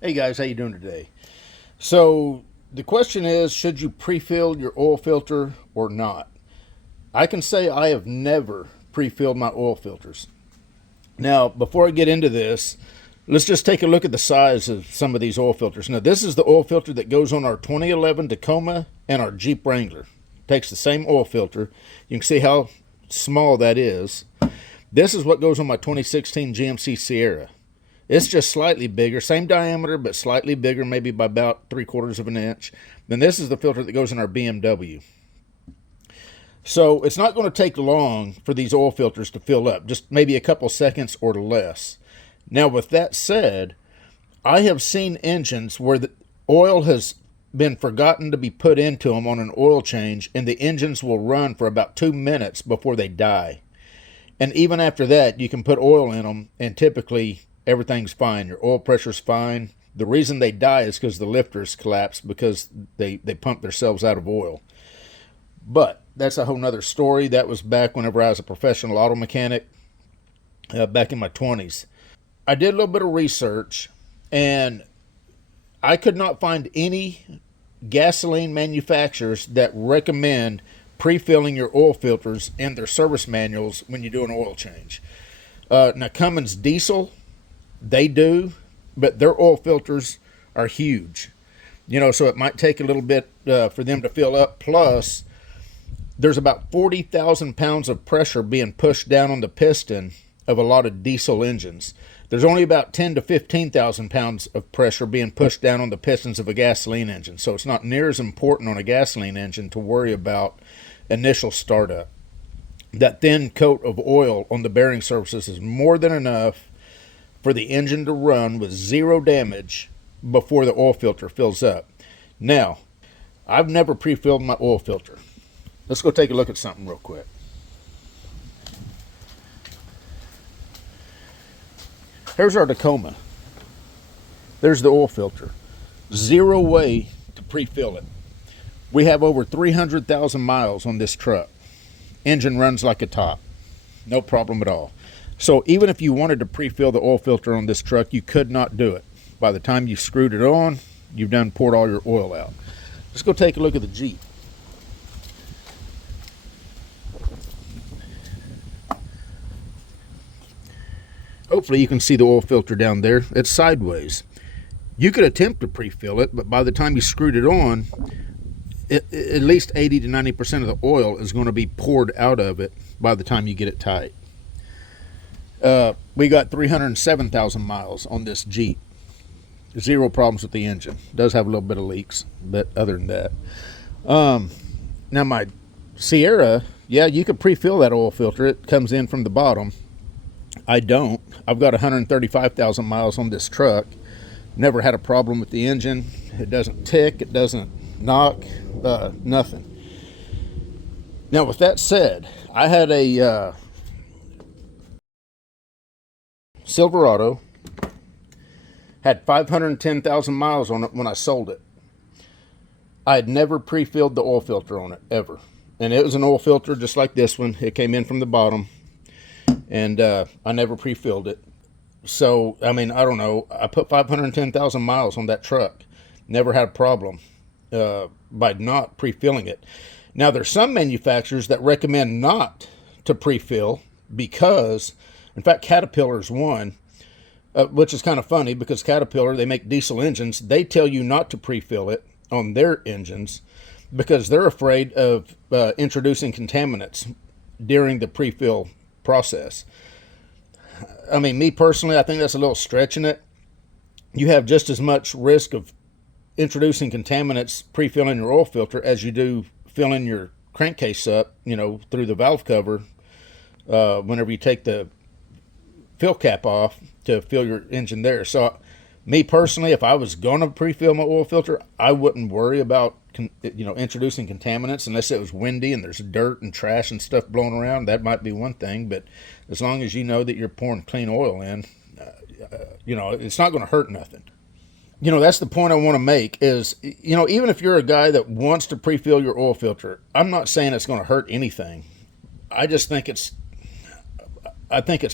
Hey guys, how you doing today? So the question is, should you pre-fill your oil filter or not? I can say I have never pre-filled my oil filters. Now, before I get into this, let's just take a look at the size of some of these oil filters. Now, this is the oil filter that goes on our 2011 Tacoma and our Jeep Wrangler. It takes the same oil filter. You can see how small that is. This is what goes on my 2016 GMC Sierra. It's just slightly bigger, same diameter, but slightly bigger, maybe by about 3/4 of an inch. Then this is the filter that goes in our BMW. So it's not going to take long for these oil filters to fill up, just maybe a couple seconds or less. Now, with that said, I have seen engines where the oil has been forgotten to be put into them on an oil change, and the engines will run for about 2 minutes before they die. And even after that, you can put oil in them, and typically everything's fine. Your oil pressure's fine. The reason they die is because the lifters collapse because they pump themselves out of oil. But that's a whole nother story. That was back whenever I was a professional auto mechanic, back in my 20s. I did a little bit of research, and I could not find any gasoline manufacturers that recommend pre-filling your oil filters in their service manuals when you do an oil change. Now, Cummins Diesel, they do, but their oil filters are huge. So it might take a little bit for them to fill up. Plus, there's about 40,000 pounds of pressure being pushed down on the piston of a lot of diesel engines. There's only about 10 to 15,000 pounds of pressure being pushed down on the pistons of a gasoline engine. So it's not near as important on a gasoline engine to worry about initial startup. That thin coat of oil on the bearing surfaces is more than enough for the engine to run with zero damage before the oil filter fills up. Now, I've never pre-filled my oil filter. Let's go take a look at something real quick. Here's our Tacoma. There's the oil filter. Zero way to pre-fill it. We have over 300,000 miles on this truck. Engine runs like a top. No problem at all. So even if you wanted to pre-fill the oil filter on this truck, you could not do it. By the time you screwed it on, you've done poured all your oil out. Let's go take a look at the Jeep. Hopefully you can see the oil filter down there. It's sideways. You could attempt to pre-fill it, but by the time you screwed it on, at least 80 to 90% of the oil is going to be poured out of it by the time you get it tight. We got 307,000 miles on this Jeep. Zero problems with the engine. Does have a little bit of leaks, but other than that. Now my Sierra, yeah, you could pre-fill that oil filter. It comes in from the bottom. I don't. I've got 135,000 miles on this truck. Never had a problem with the engine. It doesn't tick. It doesn't knock. Nothing. Now, with that said, I had a Silverado, had 510,000 miles on it when I sold it. I had never pre-filled the oil filter on it, ever. And it was an oil filter just like this one. It came in from the bottom, and I never pre-filled it. So, I mean, I don't know. I put 510,000 miles on that truck. Never had a problem by not pre-filling it. Now, there's some manufacturers that recommend not to pre-fill because, in fact, Caterpillar's one, which is kind of funny because Caterpillar, they make diesel engines. They tell you not to pre-fill it on their engines because they're afraid of introducing contaminants during the pre-fill process. I mean, me personally, I think that's a little stretching it. You have just as much risk of introducing contaminants pre-filling your oil filter as you do filling your crankcase up, through the valve cover whenever you take the fill cap off to fill your engine there. So me personally, if I was going to pre-fill my oil filter, I wouldn't worry about introducing contaminants unless it was windy and there's dirt and trash and stuff blowing around. That might be one thing, but as long as you know that you're pouring clean oil in, it's not going to hurt nothing. That's the point I want to make is, even if you're a guy that wants to pre-fill your oil filter, I'm not saying it's going to hurt anything. I just think it's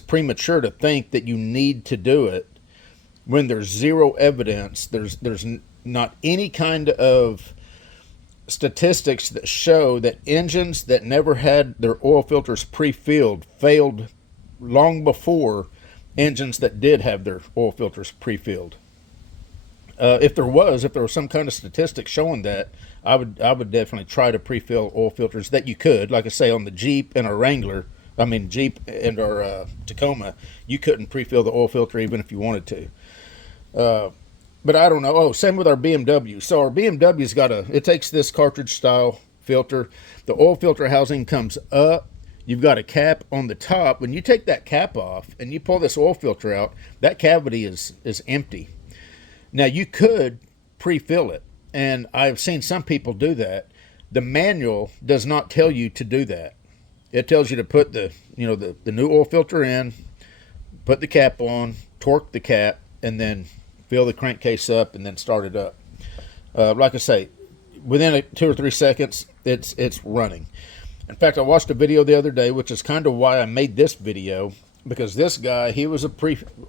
premature to think that you need to do it when there's zero evidence, there's not any kind of statistics that show that engines that never had their oil filters pre-filled failed long before engines that did have their oil filters pre-filled. If there was some kind of statistic showing that, I would definitely try to pre-fill oil filters that you could. Like I say, on the Jeep and our Wrangler, I mean Jeep and our Tacoma, you couldn't pre-fill the oil filter even if you wanted to. But I don't know. Oh, same with our BMW. So our BMW's it takes this cartridge style filter. The oil filter housing comes up. You've got a cap on the top. When you take that cap off and you pull this oil filter out, that cavity is empty. Now you could pre-fill it, and I've seen some people do that. The manual does not tell you to do that. It tells you to put the new oil filter in, put the cap on, torque the cap, and then fill the crankcase up and then start it up. Like I say, within 2 or 3 seconds, it's running. In fact, I watched a video the other day, which is kind of why I made this video, because this guy, he was an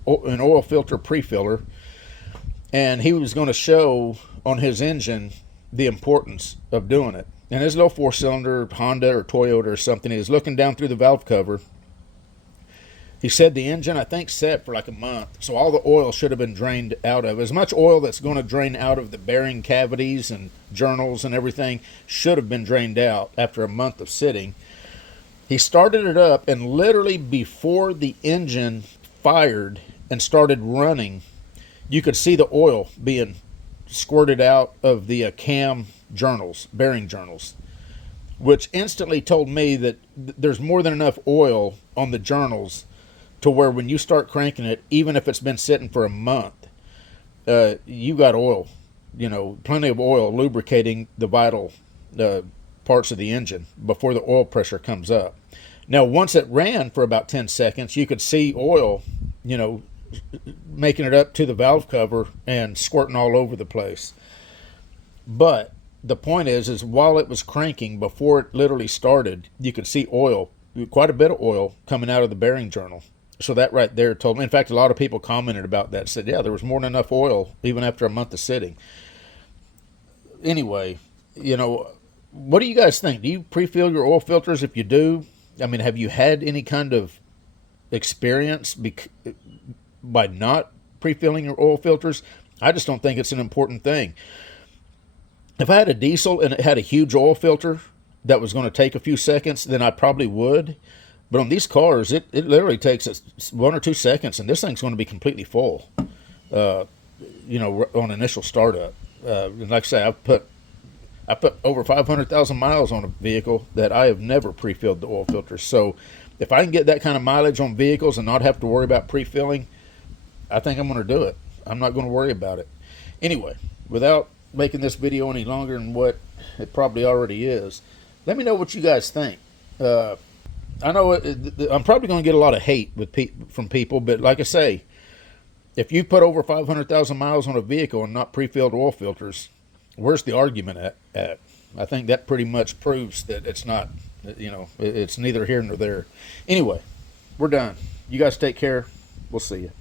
oil filter pre-filler, and he was going to show on his engine the importance of doing it. And his little 4-cylinder Honda or Toyota or something, he was looking down through the valve cover. He said the engine, I think, set for like a month, so all the oil should have been drained out of. As much oil that's going to drain out of the bearing cavities and journals and everything should have been drained out after a month of sitting. He started it up, and literally before the engine fired and started running, you could see the oil being squirted out of the cam journals, bearing journals, which instantly told me that there's more than enough oil on the journals to where when you start cranking it, even if it's been sitting for a month, you got oil, plenty of oil lubricating the vital parts of the engine before the oil pressure comes up. Now, once it ran for about 10 seconds, you could see oil, making it up to the valve cover and squirting all over the place. But the point is while it was cranking, before it literally started, you could see oil, quite a bit of oil coming out of the bearing journal. So that right there told me. In fact, a lot of people commented about that, said, yeah, there was more than enough oil even after a month of sitting. Anyway, what do you guys think? Do you pre-fill your oil filters? If you do, I mean, have you had any kind of experience by not pre-filling your oil filters? I just don't think it's an important thing. If I had a diesel and it had a huge oil filter that was going to take a few seconds, then I probably would. But on these cars, it literally takes 1 or 2 seconds, and this thing's going to be completely full, on initial startup. And like I say, I put over 500,000 miles on a vehicle that I have never pre-filled the oil filters. So if I can get that kind of mileage on vehicles and not have to worry about pre-filling, I think I'm going to do it. I'm not going to worry about it. Anyway, without making this video any longer than what it probably already is, let me know what you guys think. I know I'm probably going to get a lot of hate from people, but like I say, if you put over 500,000 miles on a vehicle and not pre-filled oil filters, where's the argument at? I think that pretty much proves that it's not, it's neither here nor there. Anyway, we're done. You guys take care. We'll see you.